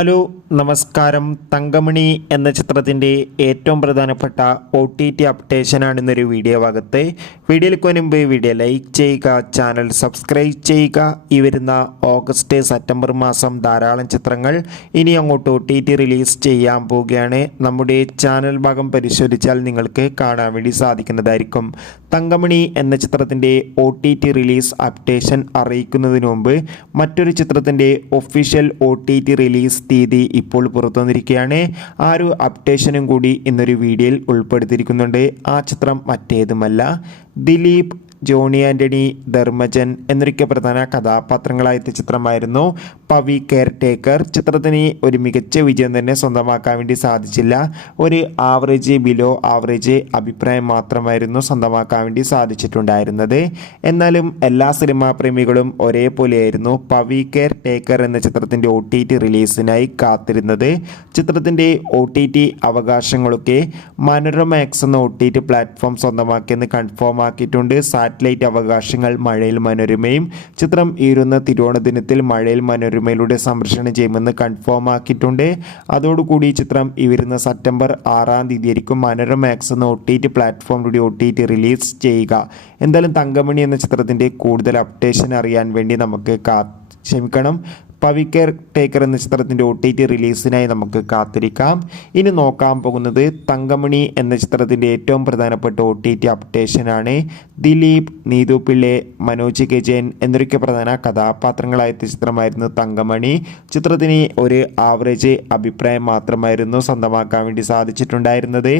Hello നമസ്കാരം. തങ്കമണി എന്ന ചിത്രത്തിൻ്റെ ഏറ്റവും പ്രധാനപ്പെട്ട OTT അപ്ഡേഷനാണ് ഇന്നൊരു വീഡിയോ ഭാഗത്ത്. വീഡിയോയിലേക്ക് മുൻപ് വീഡിയോ ലൈക്ക് ചെയ്യുക, ചാനൽ സബ്സ്ക്രൈബ് ചെയ്യുക. ഈ വരുന്ന ഓഗസ്റ്റ് സെപ്റ്റംബർ മാസം ധാരാളം ചിത്രങ്ങൾ ഇനി അങ്ങോട്ട് OTT റിലീസ് ചെയ്യാൻ പോവുകയാണ്. നമ്മുടെ ചാനൽ ഭാഗം പരിശോധിച്ചാൽ നിങ്ങൾക്ക് കാണാൻ വേണ്ടി സാധിക്കുന്നതായിരിക്കും. തങ്കമണി എന്ന ചിത്രത്തിൻ്റെ OTT റിലീസ് അപ്ഡേഷൻ അറിയിക്കുന്നതിന് മുമ്പ് മറ്റൊരു ചിത്രത്തിൻ്റെ ഒഫീഷ്യൽ OTT റിലീസ് തീയതി ഇപ്പോൾ പുറത്തു വന്നിരിക്കുകയാണ്. ആ ഒരു അപ്ഡേഷനും കൂടി ഇന്നൊരു വീഡിയോയിൽ ഉൾപ്പെടുത്തിയിരിക്കുന്നുണ്ട്. ആ ചിത്രം മറ്റേതുമല്ല, ദിലീപ്, ജോണി ആൻ്റണി, ധർമ്മജൻ എന്നൊക്കെ പ്രധാന കഥാപാത്രങ്ങളായ ചിത്രമായിരുന്നു പവി കെയർടേക്കർ. ചിത്രത്തിന് ഒരു മികച്ച വിജയം തന്നെ സ്വന്തമാക്കാൻ വേണ്ടി സാധിച്ചില്ല. ഒരു ബിലോ ആവറേജ് അഭിപ്രായം മാത്രമായിരുന്നു സ്വന്തമാക്കാൻ വേണ്ടി സാധിച്ചിട്ടുണ്ടായിരുന്നത്. എന്നാലും എല്ലാ സിനിമാ പ്രേമികളും ഒരേപോലെയായിരുന്നു പവി കെയർടേക്കർ എന്ന ചിത്രത്തിൻ്റെ OTT റിലീസിനായി കാത്തിരുന്നത്. ചിത്രത്തിൻ്റെ OTT അവകാശങ്ങളൊക്കെ മനോരമാക്സ് എന്ന OTT പ്ലാറ്റ്ഫോം സ്വന്തമാക്കിയെന്ന് കൺഫേം ആക്കിയിട്ടുണ്ട്. സാറ്റലൈറ്റ് അവകാശങ്ങൾ മഴയിൽ മനോരമയും. ചിത്രം ഈരുന്ന തിരുവോണ ദിനത്തിൽ മഴയിൽ മനോരമയിലൂടെ സംപ്രേഷണം ചെയ്യുമെന്ന് കൺഫേം ആക്കിയിട്ടുണ്ട്. അതോടുകൂടി ചിത്രം ഈ വരുന്ന സെപ്റ്റംബർ 6 തീയതിയായിരിക്കും മനോരമാക്സ് എന്ന OTT പ്ലാറ്റ്ഫോമിലൂടെ OTT റിലീസ് ചെയ്യുക. എന്തായാലും തങ്കമണി എന്ന ചിത്രത്തിൻ്റെ കൂടുതൽ അപ്ഡേഷൻ അറിയാൻ വേണ്ടി നമുക്ക് പവി കെയർടേക്കർ എന്ന ചിത്രത്തിൻ്റെ OTT റിലീസിനായി നമുക്ക് കാത്തിരിക്കാം. ഇനി നോക്കാൻ പോകുന്നത് തങ്കമണി എന്ന ചിത്രത്തിൻ്റെ ഏറ്റവും പ്രധാനപ്പെട്ട OTT അപ്ഡേഷനാണ്. ദിലീപ്, നീതു പിള്ളെ, മനോജ് കെ ജയൻ എന്നൊക്കെ പ്രധാന കഥാപാത്രങ്ങളായ ചിത്രമായിരുന്നു തങ്കമണി. ചിത്രത്തിന് ഒരു ആവറേജ് അഭിപ്രായം മാത്രമായിരുന്നു സ്വന്തമാക്കാൻ വേണ്ടി സാധിച്ചിട്ടുണ്ടായിരുന്നത്.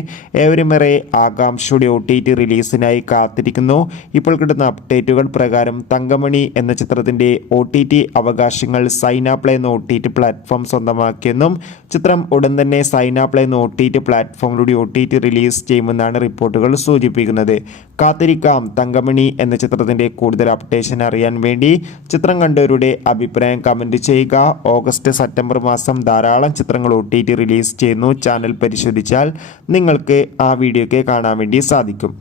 ഏവരുമേറെ ആകാംക്ഷയുടെ OTT റിലീസിനായി കാത്തിരിക്കുന്നു. ഇപ്പോൾ കിട്ടുന്ന അപ്ഡേറ്റുകൾ പ്രകാരം തങ്കമണി എന്ന ചിത്രത്തിൻ്റെ OTT അവകാശങ്ങൾ സൈനാപ്ലേ എന്ന OTT പ്ലാറ്റ്ഫോം സ്വന്തമാക്കിയെന്നും ചിത്രം ഉടൻ തന്നെ സൈനാപ്ലേ എന്ന OTT പ്ലാറ്റ്ഫോമിലൂടെ OTT റിലീസ് ചെയ്യുമെന്നാണ് റിപ്പോർട്ടുകൾ സൂചിപ്പിക്കുന്നത്. കാത്തിരിക്കാം തങ്കമണി എന്ന ചിത്രത്തിൻ്റെ കൂടുതൽ അപ്ഡേഷൻ അറിയാൻ വേണ്ടി. ചിത്രം കണ്ടവരുടെ അഭിപ്രായം കമൻറ്റ് ചെയ്യുക. ഓഗസ്റ്റ് സെപ്റ്റംബർ മാസം ധാരാളം ചിത്രങ്ങൾ OTT റിലീസ് ചെയ്യുന്നു. ചാനൽ പരിശോധിച്ചാൽ നിങ്ങൾക്ക് ആ വീഡിയോയ്ക്ക് കാണാൻ വേണ്ടി സാധിക്കും.